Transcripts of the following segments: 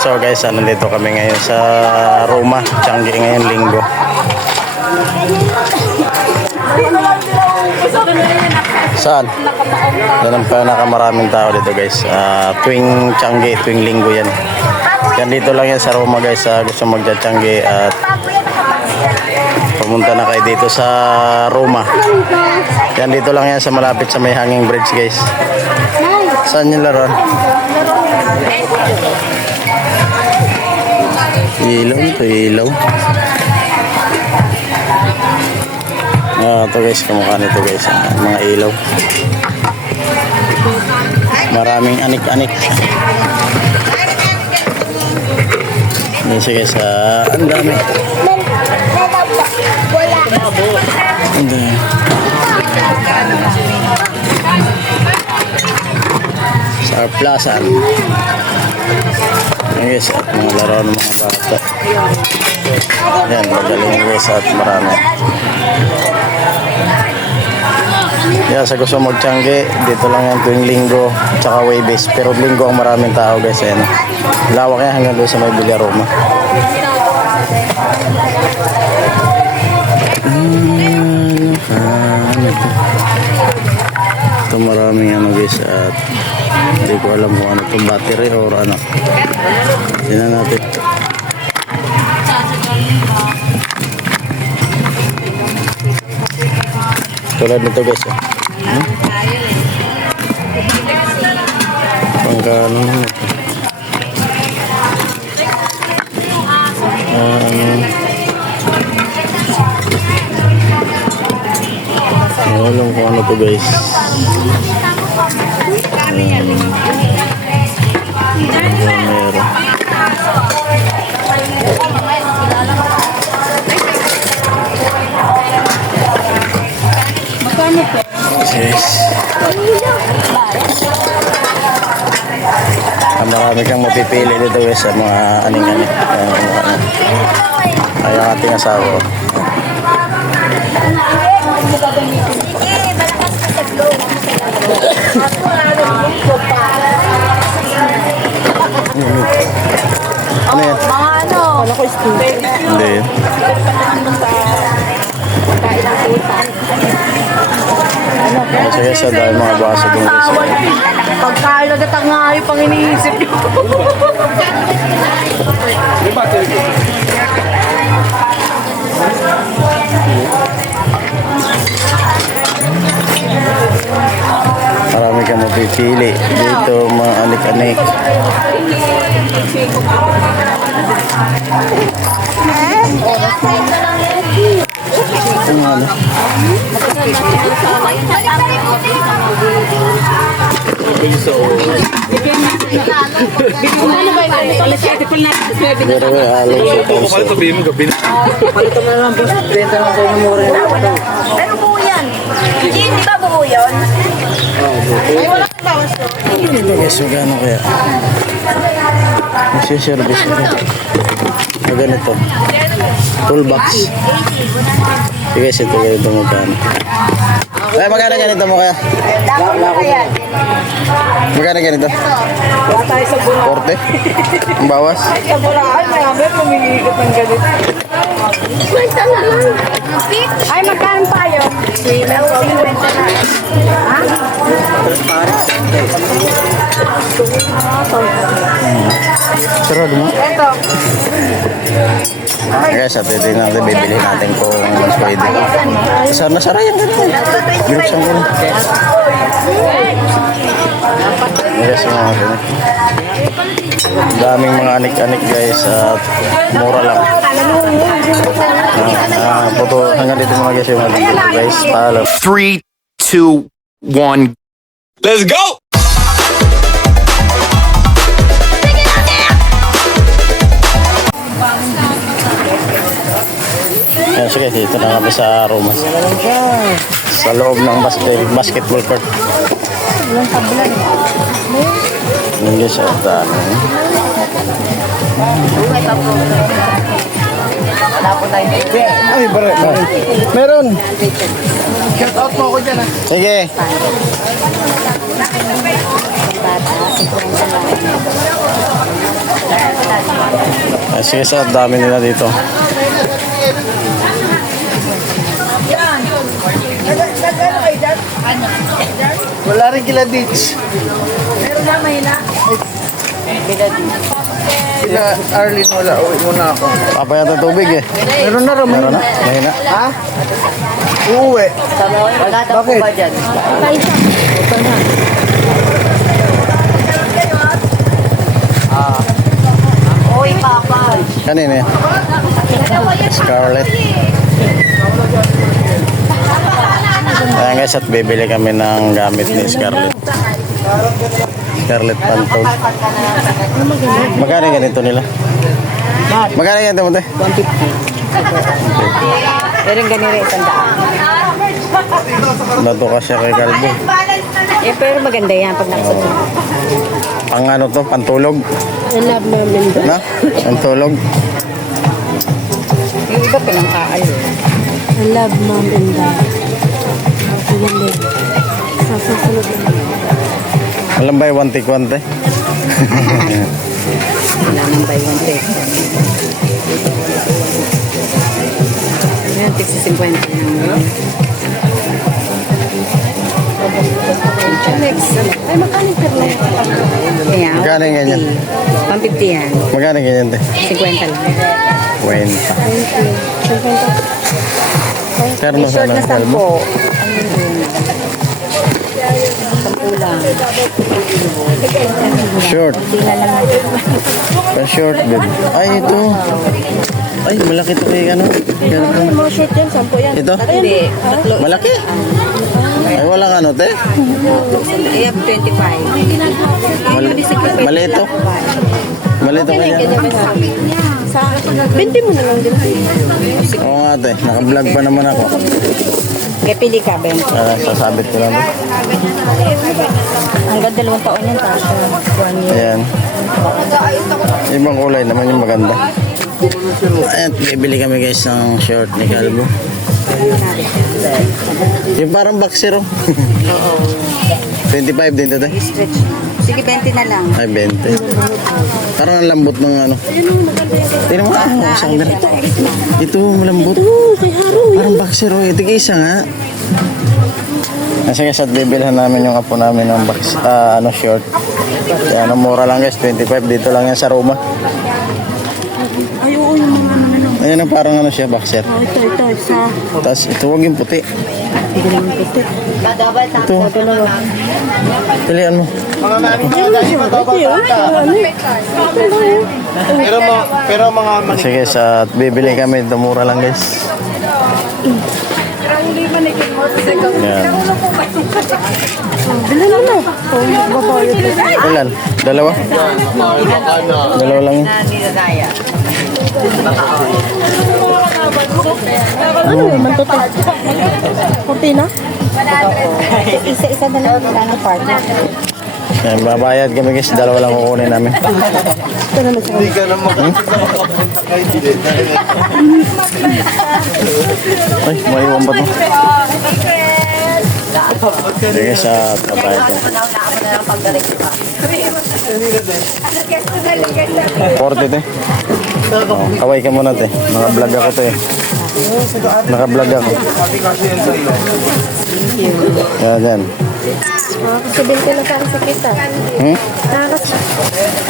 So guys, nandito kami ngayon sa Roma, Changi ngayon linggo. Saan? Yan ang pinakamaraming tao dito guys. Tuwing Changi, tuwing linggo yan. Yan dito lang yan sa Roma guys. Gusto magja-Changi at pumunta na kayo dito sa Roma. Yan dito lang yan sa malapit sa may hanging bridge guys. Saan yung laruan? Ilaw ito, ilaw. Ito guys, kamukha nito guys, mga ilaw. Maraming anik-anik. Minsan guys, ang dami. Ang dami. Sa plaza. Guys, at mga laro ng mga bata. Yan, magaling guys at marami. Yan, sa gusto mag-Changi, dito lang yan tuwing linggo, tsaka Waybase. Pero linggo ang maraming tao guys. Ayan. Lawak yan hanggang doon sa may Villaroma. Ito maraming ano guys at hindi ko alam kung ano itong battery or ano. Tingnan natin. Tulad nito guys. Pangkano nito. Alam kung ano to guys. Meron. Magkano po? Yes. Marami kang mapipili dito guys sa mga aning-aning. Ay ang ating asawa. Ano yan? Mga ano? Wala ko student. Hindi yan. Sige sa dahil mga baso dun guys. Pagkain nagatang nga yung pang iniisip nyo. Marami kang mapipili dito mga anik-anik. Ito nga ano. Pero alam siya tanso. Pero buo yan. Hindi ba buo yun? Ay, wala kang bawas to. Ito guys, magkano kaya? Magsiservice ito. Na ganito. Toolbox. Sige guys, ito ganito magkano. Ay, magkano ganito mo kaya? Magkano ganito? Wala tayo sa buo. 40? Ang bawas? Sa Boracay, may amin, pumiligot ng ganito. Kwenta na lang. Ay, magkano tayo? Meron ko yung kwenta na. Ha? Sarado mo? Ito. Guys, at ito natin, bibili natin kung pwede. Nasara yan ganito. Binuksan ko na. Guys, mga natin. Daming mga anik-anik guys at mura lang. Hanggang dito mga guys yung mga dito guys. Paalam. 3, 2, 1. Let's go! Ayan, sige, dito na kami sa Roma. Sa loob ng basketball court. Ayan guys, at dami. Wala po tayo. Ay, meron. Shout out mo ako dyan ha. Sige. Ay, sige sir, dami nila dito. Wala rin kila Ditch. Meron na mahina. Kila Arlene wala. Uwi muna ako. Papayat ng tubig eh. Meron na rin. Meron na? Mahina? Ha? Uuwi. Bakit? Oy, papa. Kanina eh. Scarlett. Ayan guys, at bibili kami ng gamit ni Scarlett. Scarlett Pantol. Magkano yung ganito nila? Magkano yung ganito mo te? 150. Pero ganito rin 100. Bato ka siya kay Calvo. Eh, pero maganda yan pag nakasabot. Pang ano to? Pantulog? I love namin doon. Na? Pantulog? Yung iba pinangkaan. I love mom and dad. Sa susunod na. Alam ba yung wantik-wante? Wala nang buy one take. Ayan, tigsi 50 lang. Next. Ay, makanin ka na. Kaya, Magkano yung ganyan? 150 yan. Magkano yung ganyan te? 50 lang. Kwenta. Pero May short na Calvo? 10. 10 lang. Short. Pa-short bib. Ay, ito. Ay, malaki to kay ano. Ganito. Mga short yan, 10 yan. Ito? Hindi. Tatlo. Malaki. Ay, walang ano, te. I have 25. Malito. Malito kaya. Sa 20 mo na lang din. Oo nga, te. Naka-vlog pa naman ako. Kaya pili ka, Ben. Sasabit ko lang. Hanggang 2 taon yan, Tasha. 1 year. Ayan. Ibang kulay naman yung maganda. Ayan, bibili kami guys ng short ni Calvo. Yung parang boxer oh. 25 din to te. Stretch. Sige, 20 na lang. Ay, 20. Parang ang lambot ng ano. Tingnan mo ano, isang ganito. Ito, malambot. Parang boxer oh. Ito isa nga. Kasi guys, at bibilhan namin yung apo namin ng box, ano, short. Kaya ano, mura lang guys, 25. Dito lang yan sa Roma. Ay, oo, yung mga ano. Ayan ang parang ano siya, boxer. Oh, ito, isa. Tapos ito, huwag yung puti. Hindi naman puti. Ito. Pilihan mo. Pero mga Sige, sa bibili kami, ito mura lang guys. Yan. Bilan mo na. Oh, babayot na. Ilan? Dalawa? Dalawa lang yun. Ano yun, mantuto? Kunti na? Isa-isa na lang. Wala nang partner. Yan, babayad kami guys, dalawa lang kukunin namin. Ito na lang. hindi ka naman Ay, maiwan ba ito? Sige, sa babayad ko. 40 te. Oh, kaway ka muna te. Naka-vlog ako te. Naka-vlog ako. Yan, yan. Sabihin ko na parang sa kita. Hmm? Nakas.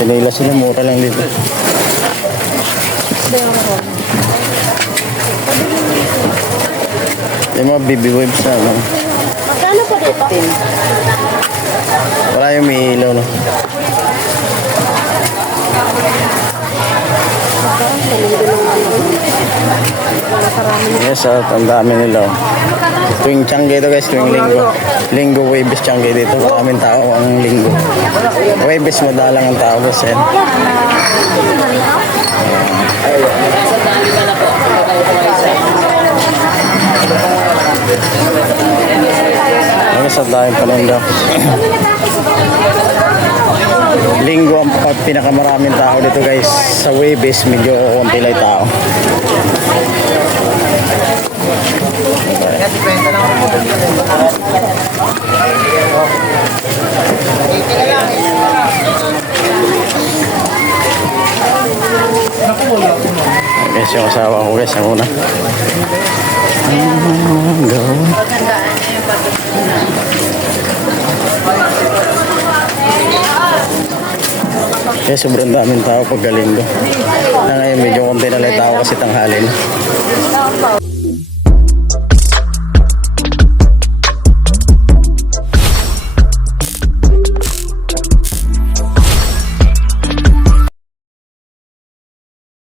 Sinila sila, mura lang dito. Yung mga baby waves na, no? Magkano po dito? Wala yung may ilaw, no? Yes, at ang dami nila. Oh. Tuwing Tiangge ito guys, tuwing linggo. Linggo, Webes, Tiangge dito. Maraming tao ang linggo. Webes, madalang ang tao guys. Yan. Ano sa dahil paninda? Linggo ang pinakamaraming tao dito guys. Sa Webes, medyo konti lang tao. guys, yung asawa ko guys, ang una. Go. Kaya sobrang daming tao pag Linggo. Ngayon medyo konti na lang tao kasi tanghalin.